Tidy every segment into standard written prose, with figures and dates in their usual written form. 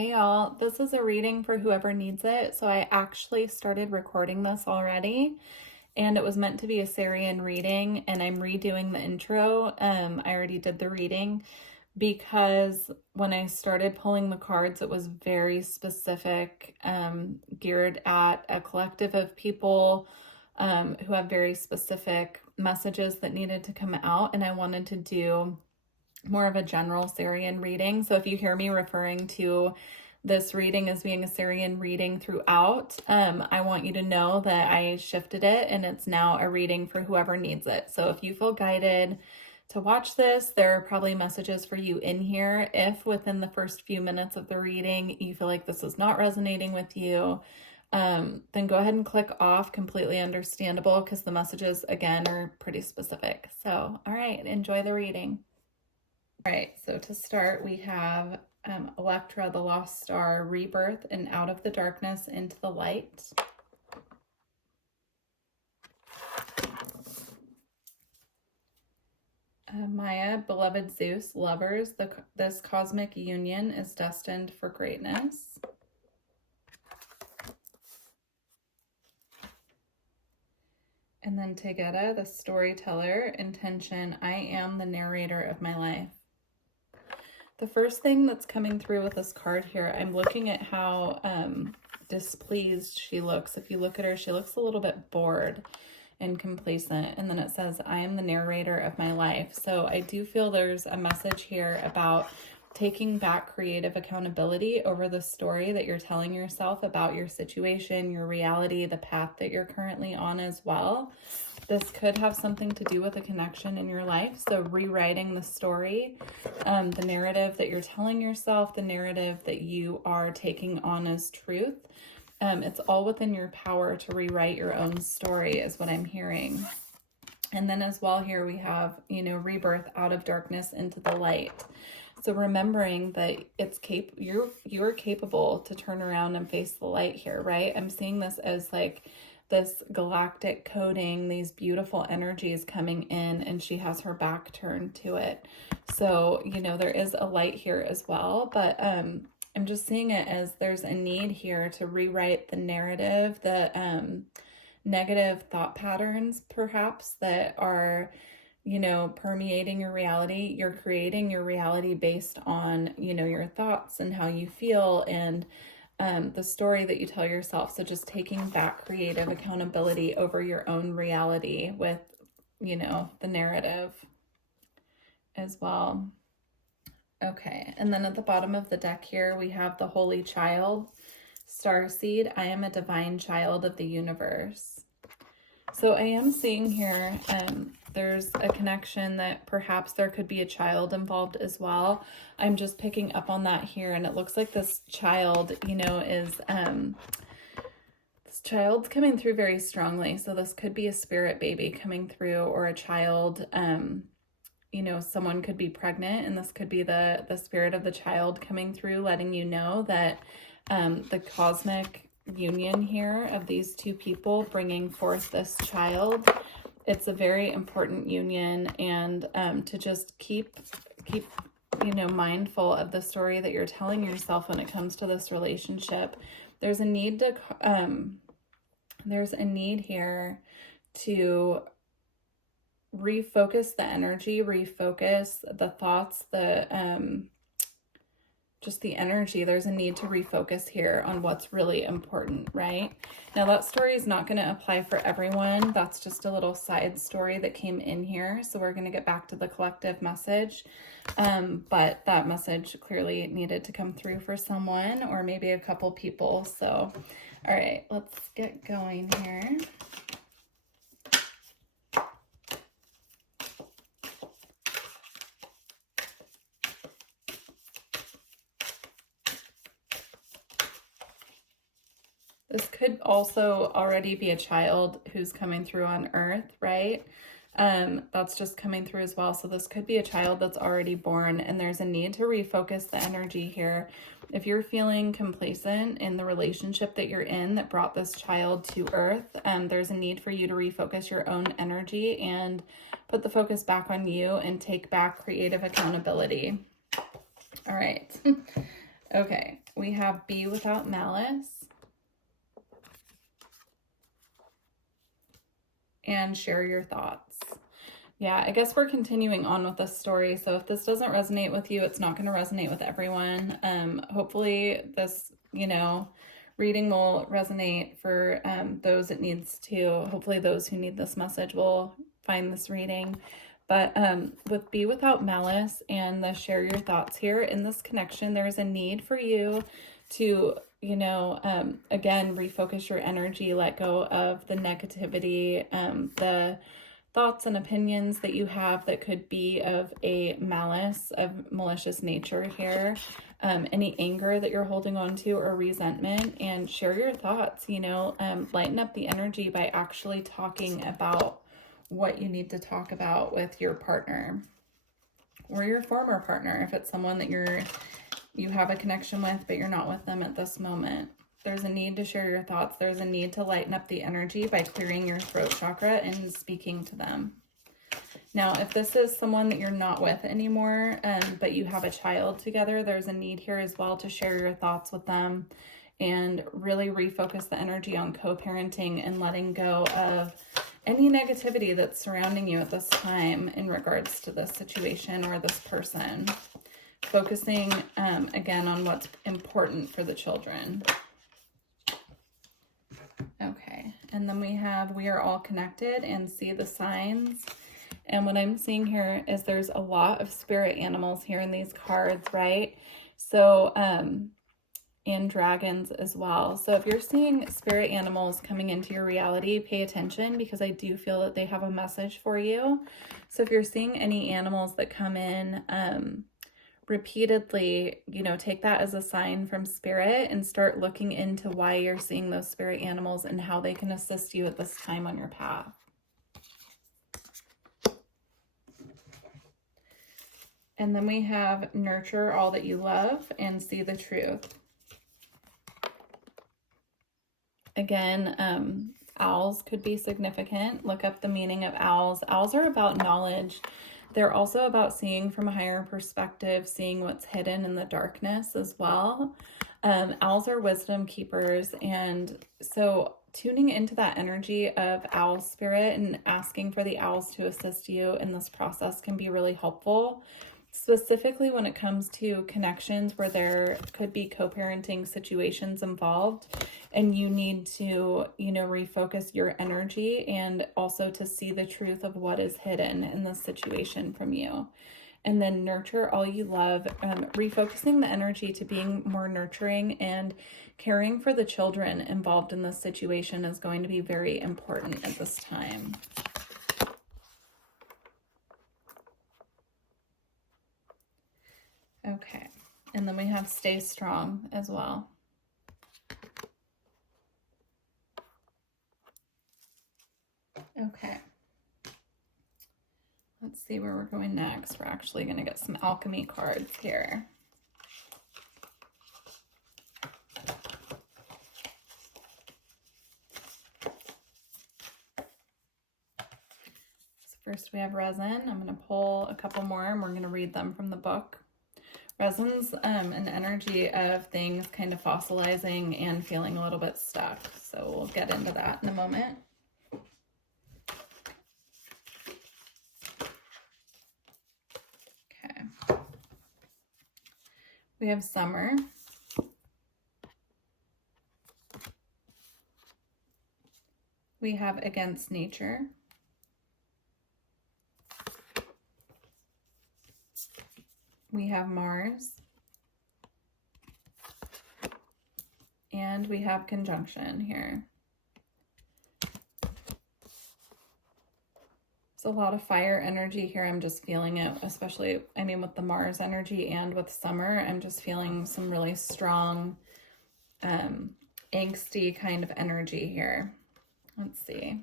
Hey y'all, this is a reading for whoever needs it. So I actually started recording this already, and it was meant to be a Sarian reading, and I'm redoing the intro. I already did the reading because when I started pulling the cards, it was very specific, geared at a collective of people who have very specific messages that needed to come out, and I wanted to do more of a general Sarian reading. So if you hear me referring to this reading as being a Sarian reading throughout, I want you to know that I shifted it and it's now a reading for whoever needs it. So if you feel guided to watch this, there are probably messages for you in here. If within the first few minutes of the reading you feel like this is not resonating with you, then go ahead and click off. Completely understandable, because the messages again are pretty specific. So all right, enjoy the reading. All right, so to start, we have Electra, the Lost Star, Rebirth, and Out of the Darkness into the Light. Maya, Beloved Zeus, Lovers, this cosmic union is destined for greatness. And then Tegeta, the Storyteller, Intention, I am the narrator of my life. The first thing that's coming through with this card here, I'm looking at how displeased she looks. If you look at her, she looks a little bit bored and complacent. And then it says, I am the narrator of my life. So I do feel there's a message here about taking back creative accountability over the story that you're telling yourself about your situation, your reality, the path that you're currently on as well. This could have something to do with a connection in your life. So rewriting the story, the narrative that you're telling yourself, the narrative that you are taking on as truth. It's all within your power to rewrite your own story is what I'm hearing. And then as well here we have, rebirth out of darkness into the light. So remembering that you're capable to turn around and face the light here, right? I'm seeing this as like this galactic coding, these beautiful energies coming in, and she has her back turned to it. So, there is a light here as well, but I'm just seeing it as there's a need here to rewrite the narrative, the negative thought patterns perhaps that are permeating your reality. You're creating your reality based on, your thoughts and how you feel and the story that you tell yourself. So just taking back creative accountability over your own reality with, the narrative as well. Okay, and then at the bottom of the deck here, we have the Holy Child, Starseed. I am a divine child of the universe. So I am seeing here, there's a connection that perhaps there could be a child involved as well. I'm just picking up on that here, and it looks like this child, is, this child's coming through very strongly. So this could be a spirit baby coming through, or a child, someone could be pregnant, and this could be the spirit of the child coming through, letting you know that the cosmic union here of these two people bringing forth this child, it's a very important union, and to just keep mindful of the story that you're telling yourself when it comes to this relationship. There's a need here to refocus the energy, refocus the thoughts, just the energy. There's a need to refocus here on what's really important, right? Now that story is not going to apply for everyone. That's just a little side story that came in here. So we're going to get back to the collective message. But that message clearly needed to come through for someone, or maybe a couple people. So, all right, let's get going here. This could also already be a child who's coming through on Earth, right? That's just coming through as well. So this could be a child that's already born, and there's a need to refocus the energy here. If you're feeling complacent in the relationship that you're in that brought this child to Earth, there's a need for you to refocus your own energy and put the focus back on you and take back creative accountability. All right. Okay, we have be without malice and share your thoughts. Yeah, I guess we're continuing on with this story. So if this doesn't resonate with you, it's not going to resonate with everyone. Hopefully this, reading will resonate for those it needs to. Hopefully those who need this message will find this reading. But with be without malice and the share your thoughts here in this connection, there's a need for you to, again, refocus your energy, let go of the negativity, the thoughts and opinions that you have that could be of a malice, of malicious nature here, any anger that you're holding on to or resentment, and share your thoughts, lighten up the energy by actually talking about what you need to talk about with your partner or your former partner, if it's someone that you have a connection with, but you're not with them at this moment. There's a need to share your thoughts. There's a need to lighten up the energy by clearing your throat chakra and speaking to them. Now, if this is someone that you're not with anymore, but you have a child together, there's a need here as well to share your thoughts with them and really refocus the energy on co-parenting and letting go of any negativity that's surrounding you at this time in regards to this situation or this person. Focusing, again, on what's important for the children. Okay, and then we have, we are all connected and see the signs. And what I'm seeing here is there's a lot of spirit animals here in these cards, right? So, and dragons as well. So if you're seeing spirit animals coming into your reality, pay attention, because I do feel that they have a message for you. So if you're seeing any animals that come in, repeatedly, take that as a sign from spirit and start looking into why you're seeing those spirit animals and how they can assist you at this time on your path. And then we have nurture all that you love and see the truth. Again, owls could be significant. Look up the meaning of owls. Owls are about knowledge. They're also about seeing from a higher perspective, seeing what's hidden in the darkness as well. Owls are wisdom keepers. And so tuning into that energy of owl spirit and asking for the owls to assist you in this process can be really helpful. Specifically when it comes to connections where there could be co-parenting situations involved and you need to, refocus your energy and also to see the truth of what is hidden in this situation from you. And then nurture all you love, refocusing the energy to being more nurturing and caring for the children involved in this situation is going to be very important at this time. Okay, and then we have stay strong as well. Okay, let's see where we're going next. We're actually going to get some alchemy cards here. So first we have resin. I'm going to pull a couple more and we're going to read them from the book. Resin's an energy of things kind of fossilizing and feeling a little bit stuck. So we'll get into that in a moment. Okay. We have summer. We have against nature. We have Mars, and we have conjunction here. It's a lot of fire energy here. I'm just feeling it, especially, with the Mars energy and with summer, I'm just feeling some really strong, angsty kind of energy here. Let's see.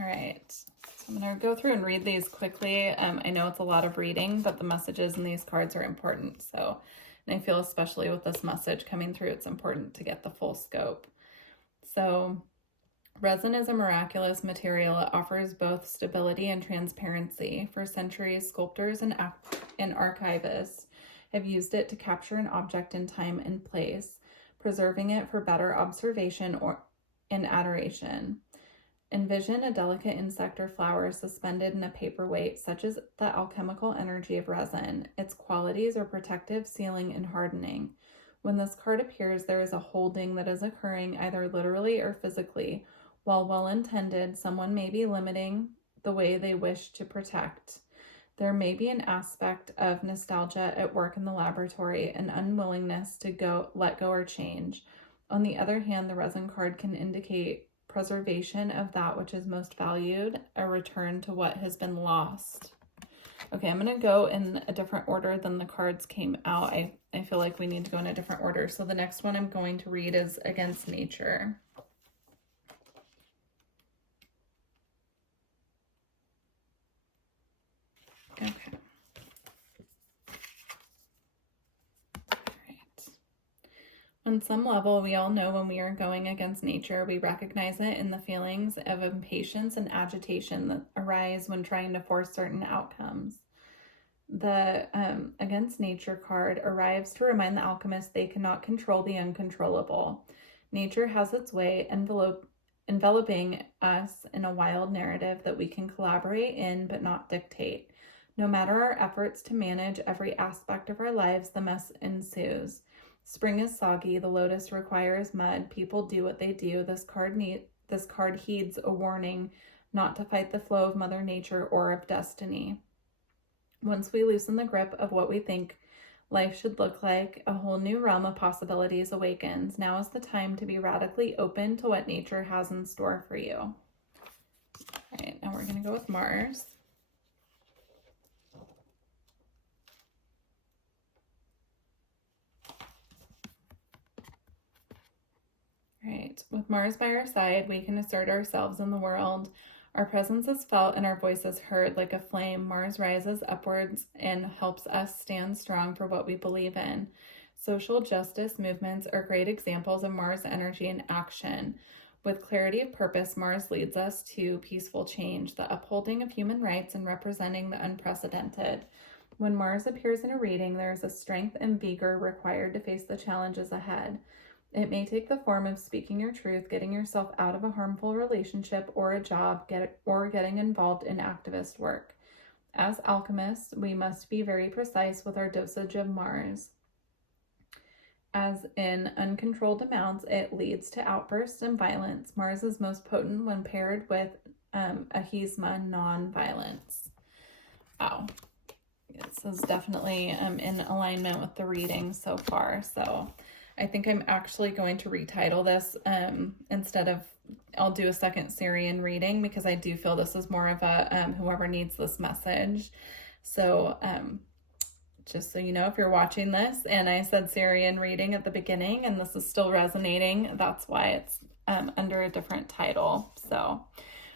All right, so I'm going to go through and read these quickly. I know it's a lot of reading, but the messages in these cards are important. So, and I feel especially with this message coming through, it's important to get the full scope. So Resin is a miraculous material. It offers both stability and transparency. For centuries, sculptors and archivists have used it to capture an object in time and place, preserving it for better observation or in adoration. Envision a delicate insect or flower suspended in a paperweight, such as the alchemical energy of resin. Its qualities are protective, sealing, and hardening. When this card appears, there is a holding that is occurring either literally or physically. While well-intended, someone may be limiting the way they wish to protect. There may be an aspect of nostalgia at work in the laboratory, an unwillingness to let go or change. On the other hand, the resin card can indicate preservation of that which is most valued, a return to what has been lost. Okay, I'm going to go in a different order than the cards came out. I feel like we need to go in a different order. So the next one I'm going to read is Against Nature. Okay. On some level, we all know when we are going against nature. We recognize it in the feelings of impatience and agitation that arise when trying to force certain outcomes. The Against Nature card arrives to remind the alchemist they cannot control the uncontrollable. Nature has its way, enveloping us in a wild narrative that we can collaborate in but not dictate. No matter our efforts to manage every aspect of our lives, the mess ensues. Spring is soggy, the lotus requires mud, people do what they do. This card heeds a warning not to fight the flow of Mother Nature or of destiny. Once we loosen the grip of what we think life should look like, a whole new realm of possibilities awakens. Now is the time to be radically open to what nature has in store for you. All right, now we're going to go with Mars. Right. With Mars by our side, we can assert ourselves in the world. Our presence is felt and our voice is heard like a flame. Mars rises upwards and helps us stand strong for what we believe in. Social justice movements are great examples of Mars energy in action. With clarity of purpose, Mars leads us to peaceful change, the upholding of human rights and representing the unprecedented. When Mars appears in a reading, there is a strength and vigor required to face the challenges ahead. It may take the form of speaking your truth, getting yourself out of a harmful relationship or a job, or getting involved in activist work. As alchemists, we must be very precise with our dosage of Mars. As in uncontrolled amounts, it leads to outbursts and violence. Mars is most potent when paired with ahisma, non-violence. Wow. This is definitely in alignment with the reading so far, so I think I'm actually going to retitle this instead of, I'll do a second Syrian reading because I do feel this is more of a whoever needs this message. So just so you know, if you're watching this and I said Syrian reading at the beginning and this is still resonating, that's why it's under a different title. So,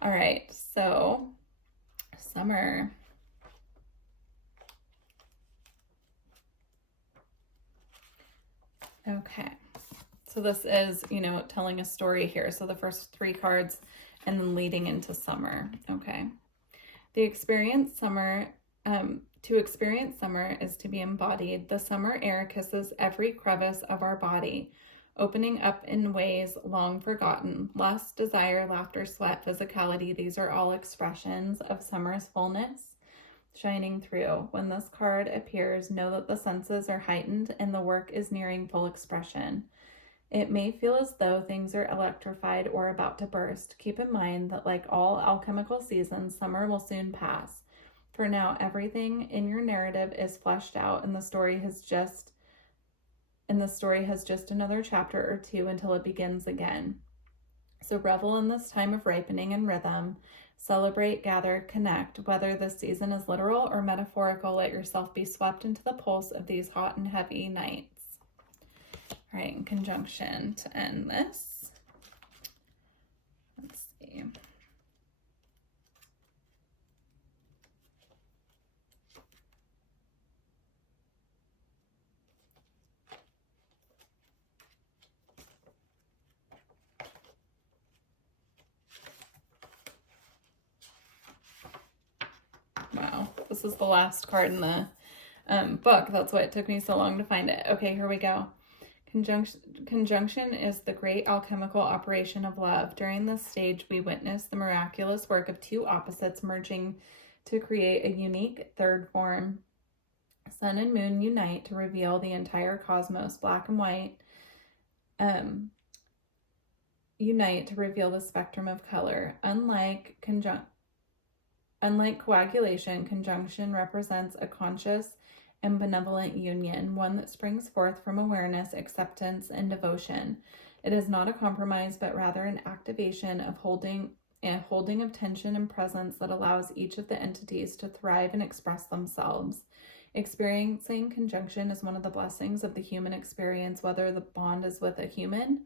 all right, so summer. Okay, so this is, telling a story here. So the first three cards and then leading into summer. Okay. To experience summer is to be embodied. The summer air kisses every crevice of our body, opening up in ways long forgotten. Lust, desire, laughter, sweat, physicality, these are all expressions of summer's fullness shining through. When this card appears, know that the senses are heightened and the work is nearing full expression. It may feel as though things are electrified or about to burst. Keep in mind that like all alchemical seasons, summer will soon pass. For now, everything in your narrative is fleshed out and the story has just another chapter or two until it begins again. So revel in this time of ripening and rhythm. Celebrate, gather, connect. Whether this season is literal or metaphorical, let yourself be swept into the pulse of these hot and heavy nights. All right, in conjunction to end this. Let's see. This is the last card in the book. That's why it took me so long to find it. Okay, here we go. Conjunction is the great alchemical operation of love. During this stage, we witness the miraculous work of two opposites merging to create a unique third form. Sun and moon unite to reveal the entire cosmos. Black and white unite to reveal the spectrum of color. Unlike coagulation, conjunction represents a conscious and benevolent union, one that springs forth from awareness, acceptance, and devotion. It is not a compromise, but rather an activation of holding of tension and presence that allows each of the entities to thrive and express themselves. Experiencing conjunction is one of the blessings of the human experience, whether the bond is with a human,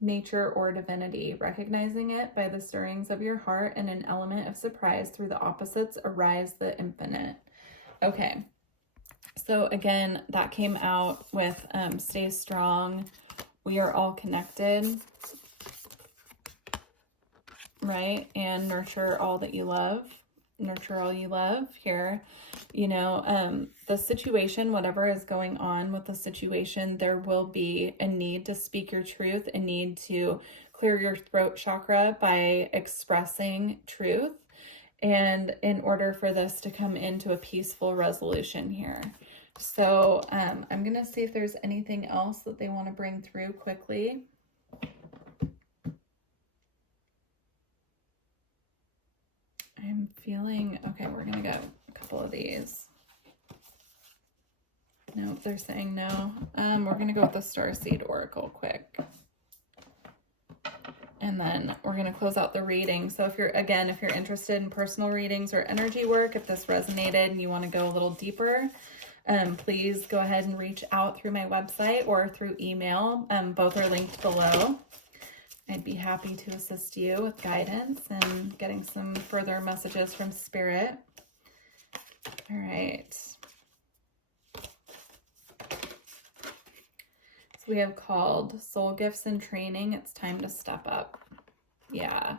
nature, or divinity. Recognizing it by the stirrings of your heart and an element of surprise through the opposites arise the infinite. Okay. So again, that came out with stay strong. We are all connected, right? And nurture all that you love. Nurture all you love here. You know, the situation, whatever is going on with the situation, there will be a need to speak your truth, a need to clear your throat chakra by expressing truth. And in order for this to come into a peaceful resolution here. So I'm going to see if there's anything else that they want to bring through quickly. I'm feeling, okay, we're going to go a couple of these. Nope, they're saying no. We're going to go with the Starseed Oracle quick. And then we're going to close out the reading. So if you're interested in personal readings or energy work, if this resonated and you want to go a little deeper, please go ahead and reach out through my website or through email. Both are linked below. I'd be happy to assist you with guidance and getting some further messages from Spirit. All right. We have called Soul Gifts and Training. It's time to step up. Yeah.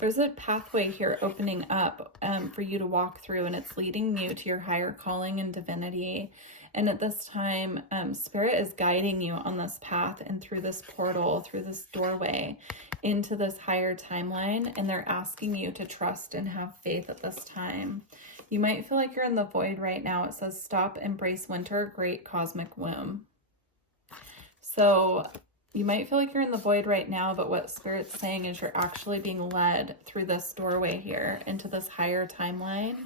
There's a pathway here opening up for you to walk through, and it's leading you to your higher calling and divinity. And at this time, Spirit is guiding you on this path and through this portal, through this doorway into this higher timeline. And they're asking you to trust and have faith at this time. You might feel like you're in the void right now. It says, stop, embrace winter, great cosmic womb. So you might feel like you're in the void right now, but what Spirit's saying is you're actually being led through this doorway here into this higher timeline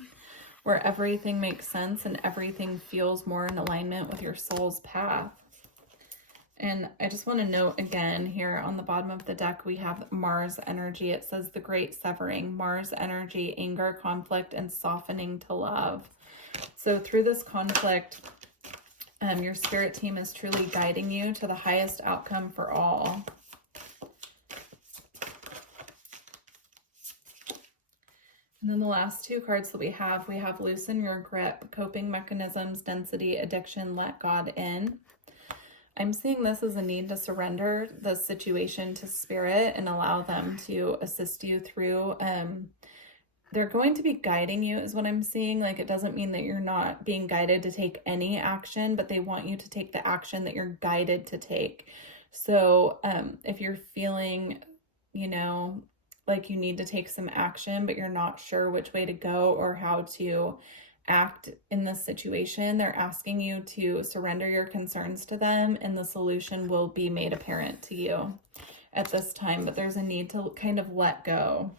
where everything makes sense and everything feels more in alignment with your soul's path. And I just want to note again here on the bottom of the deck, we have Mars energy. It says the great severing, Mars energy, anger, conflict, and softening to love. So through this conflict, your spirit team is truly guiding you to the highest outcome for all. And then the last two cards that we have loosen your grip, coping mechanisms, density, addiction, let God in. I'm seeing this as a need to surrender the situation to Spirit and allow them to assist you through. They're going to be guiding you is what I'm seeing. Like, it doesn't mean that you're not being guided to take any action, but they want you to take the action that you're guided to take. So if you're feeling, you know, like you need to take some action, but you're not sure which way to go or how to act in this situation, they're asking you to surrender your concerns to them, and the solution will be made apparent to you at this time. But there's a need to kind of let go.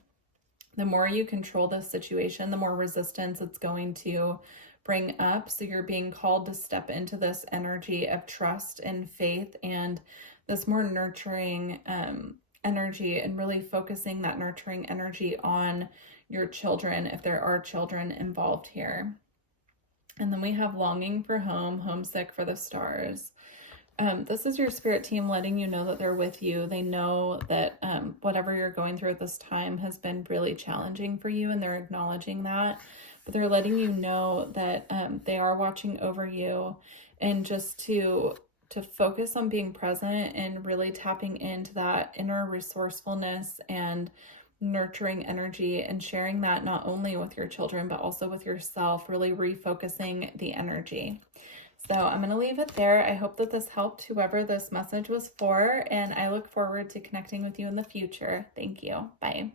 The more you control this situation, the more resistance it's going to bring up. So you're being called to step into this energy of trust and faith and this more nurturing energy, and really focusing that nurturing energy on your children if there are children involved here. And then we have longing for home, homesick for the stars. This is your spirit team letting you know that they're with you. They know that whatever you're going through at this time has been really challenging for you, and they're acknowledging that. But they're letting you know that they are watching over you, and just to focus on being present and really tapping into that inner resourcefulness and nurturing energy and sharing that not only with your children, but also with yourself, really refocusing the energy. So I'm going to leave it there. I hope that this helped whoever this message was for, and I look forward to connecting with you in the future. Thank you. Bye.